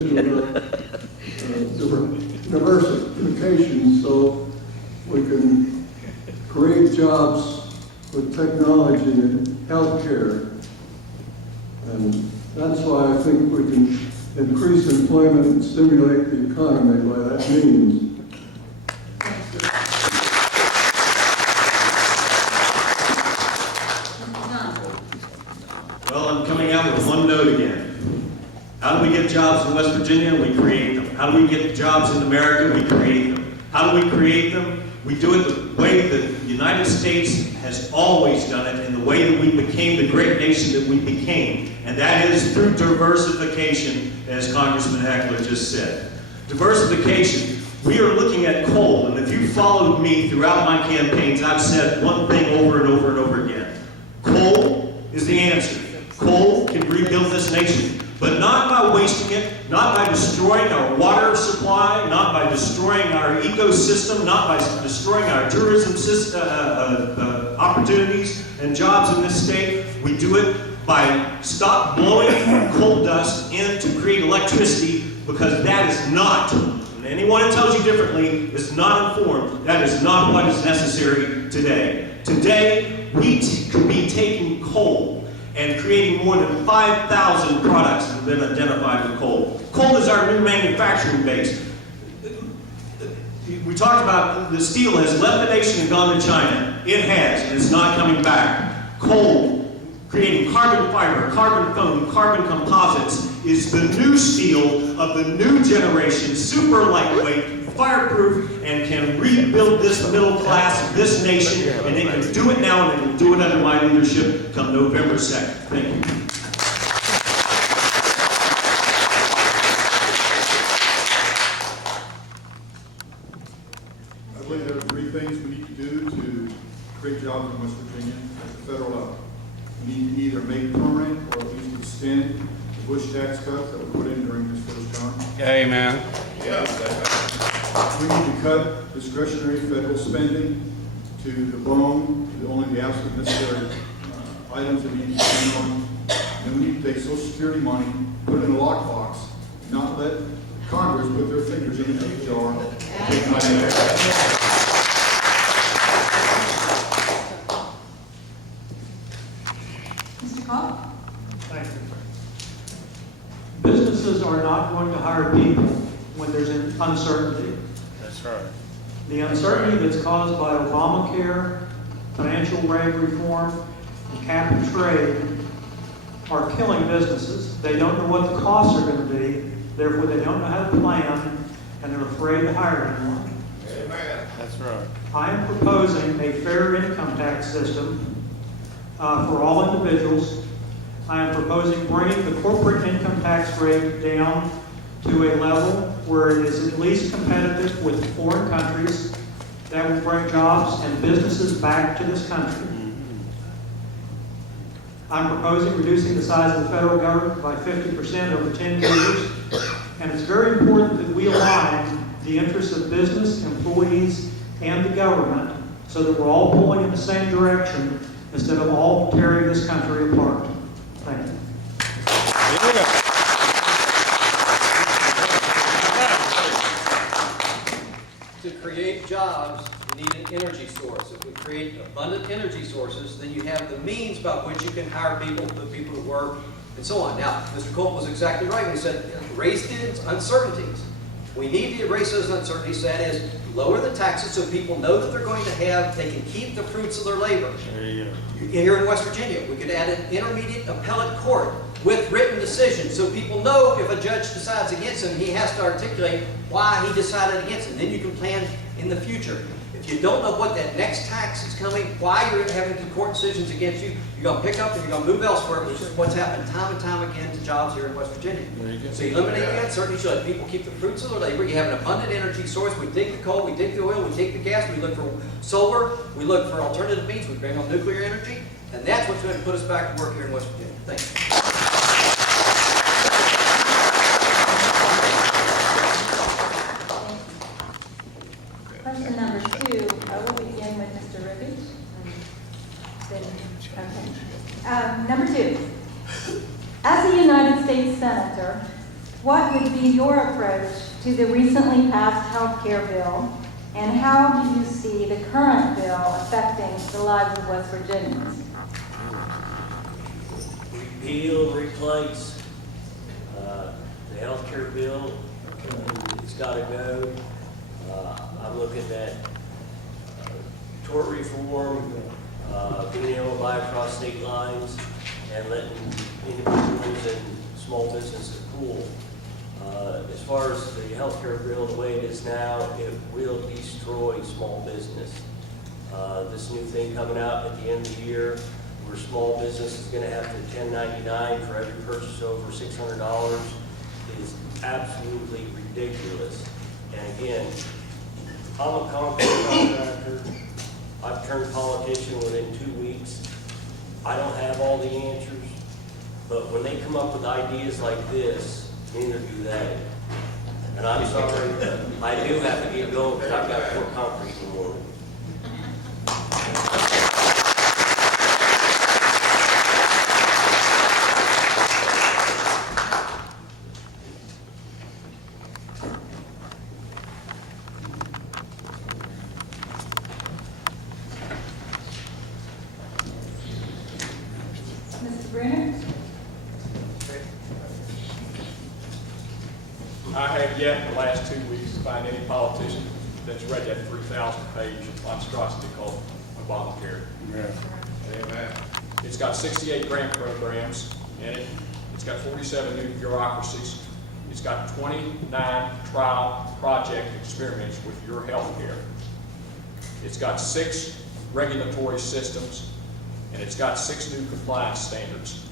diversification so we can create jobs with technology and healthcare. And that's why I think we can increase employment and stimulate the economy by that means. Well, I'm coming out with one note again. How do we get jobs in West Virginia? We create them. How do we get jobs in America? We create them. How do we create them? We do it the way the United States has always done it, and the way that we became the great nation that we became, and that is through diversification, as Congressman Heckler just said. Diversification. We are looking at coal, and if you followed me throughout my campaigns, I've said one thing over and over and over again. Coal is the answer. Coal can rebuild this nation, but not by wasting it, not by destroying our water supply, not by destroying our ecosystem, not by destroying our tourism system, opportunities and jobs in this state. We do it by stop blowing coal dust in to create electricity, because that is not, and anyone who tells you differently is not informed. That is not what is necessary today. Today, we could be taking coal and creating more than 5,000 products that have been identified with coal. Coal is our new manufacturing base. We talked about the steel has left the nation and gone to China. It has, and it's not coming back. Coal, creating carbon fiber, carbon foam, carbon composites, is the new steel of the new generation, super lightweight, fireproof, and can rebuild this middle class of this nation, and they can do it now, and they can do it under my leadership come November 2nd. Thank you. I believe there are three things we need to do to create jobs in West Virginia at the federal level. We need to either make permanent or at least extend the Bush tax cuts that were put in during his first term. Amen. We need to cut discretionary federal spending to the bone, to only the absolute necessary items that need to be spent on. And we need to take Social Security money, put it in a lockbox, not let Congress put their fingers in the cookie jar and take money out. Mr. Cobb? Thank you. Businesses are not going to hire people when there's an uncertainty. That's right. The uncertainty that's caused by Obamacare, financial rate reform, and cap and trade are killing businesses. They don't know what the costs are going to be, therefore they don't know how to plan, and they're afraid to hire anyone. Amen. That's right. I am proposing a fair income tax system for all individuals. I am proposing bringing the corporate income tax rate down to a level where it is at least competitive with foreign countries. That will bring jobs and businesses back to this country. I'm proposing reducing the size of the federal government by 50% over 10 years. And it's very important that we align the interests of business, employees, and the government so that we're all pulling in the same direction instead of all tearing this country apart. Thank you. To create jobs, you need an energy source. If we create abundant energy sources, then you have the means by which you can hire people, put people to work, and so on. Now, Mr. Colt was exactly right when he said, erase the uncertainties. We need to erase those uncertainties. That is, lower the taxes so people know that they're going to have, they can keep the fruits of their labor. There you go. Here in West Virginia, we could add an intermediate appellate court with written decisions so people know if a judge decides against them, he has to articulate why he decided against them. Then you can plan in the future. If you don't know what that next tax is coming, why you're having the court decisions against you, you're going to pick up and you're going to move elsewhere, which is what's happened time and time again to jobs here in West Virginia. So you eliminate the uncertainty, so that people keep the fruits of their labor. You have an abundant energy source. We dig the coal, we dig the oil, we dig the gas, we look for solar, we look for alternative means, we bring on nuclear energy, and that's what's going to put us back to work here in West Virginia. Thank you. Question number 2, I will begin with Mr. Ribbage. Okay. Number 2, as a United States Senator, what would be your approach to the recently passed health care bill, and how do you see the current bill affecting the lives of West Virginians? Repeal, replace, the health care bill, it's got to go. I'm looking at tort reform, being able to buy across state lines, and letting individuals and small businesses pool. As far as the health care bill, the way it is now, it will destroy small business. This new thing coming out at the end of the year, where small business is going to have to 1099 for every purchase over $600, is absolutely ridiculous. And again, I'm a concrete contractor. I've turned politician within 2 weeks. I don't have all the answers, but when they come up with ideas like this, neither do they. And I'm sorry, I do have to get going because I've got to pour concrete in the morning. Mr. Bruner? I have yet in the last 2 weeks to find any politician that's read that 3,000-page monstrosity called Obamacare. Amen. It's got 68 grant programs in it. It's got 47 new bureaucracies. It's got 29 trial project experiments with your health care. It's got 6 regulatory systems, and it's got 6 new compliance standards.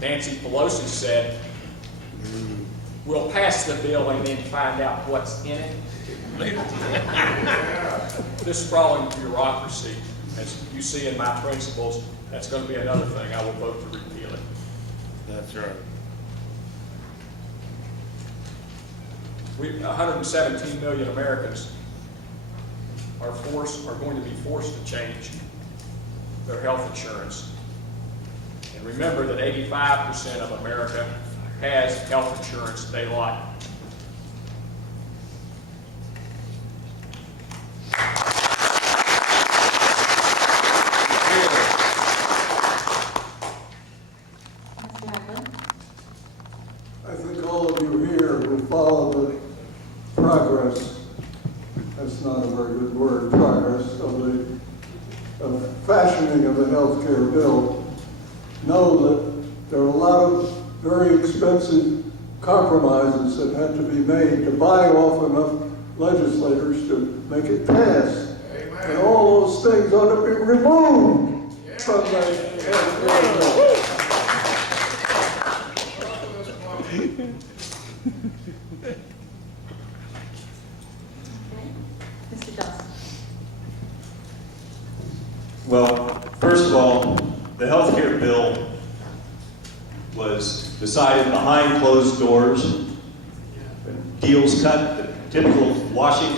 Nancy Pelosi said, we'll pass the bill and then find out what's in it. This sprawling bureaucracy, as you see in my principles, that's going to be another thing. I will vote to repeal it. That's right. 117 million Americans are going to be forced to change their health insurance. And remember that 85% of America has health insurance they like. Mr. Hagler? I think all of you here will follow the progress, that's not a very good word, progress of the fashioning of the health care bill, know that there are a lot of very expensive compromises that had to be made to buy off enough legislators to make it pass. Amen. And all those things ought to be removed from the health care bill. Mr. Johnson? Well, first of all, the health care bill was decided behind closed doors. Deals cut, the typical Washington